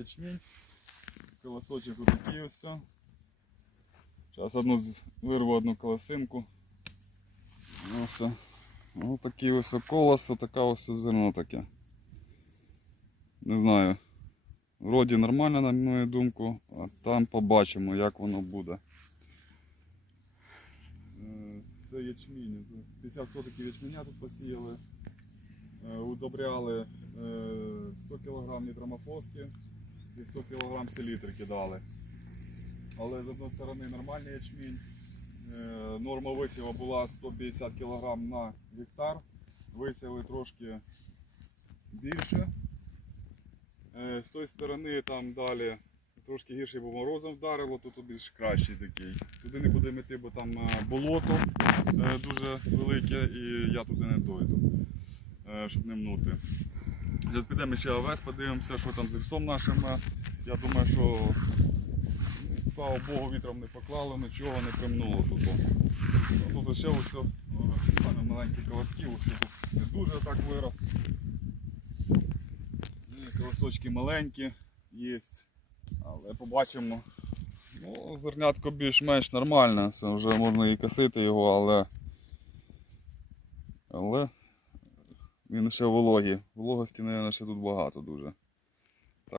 ячмінь. Колосочок отакий ось. Зараз одну вирву одну колосинку. Ось. Ось такий ось колос, така ось зерно таке. Не знаю. Вроді нормально, на мою думку, а там побачимо, як воно буде. Е, Це ячмінь. 50 сотиків ячменя тут посіяли. Е, Удобряли е, 100 кг нітромофоски і 100 кг селітри кидали. Але з одної сторони нормальний ячмінь. Е, Норма висіву була 150 кг на гектар. Висіяли трошки більше. Е, З тої сторони там далі трошки гірше, бо морозом вдарило, тут більш кращий такий. Туди не будемо йти, бо там е, болото дуже велике і я туди не дойду, щоб не мнути. Зараз підемо ще овес, подивимося, що там з лісом нашим. е. Я думаю, що слава Богу, вітром не поклало, нічого не примнуло тут. Тут ще ось саме маленькі колоски, ось тут не дуже так вирос. Колосочки маленькі є, але побачимо. Ну, зернятко більш-менш нормальне, це вже можна і косити його, але. Але він ще вологі. Вологості, мабуть, ще тут багато дуже.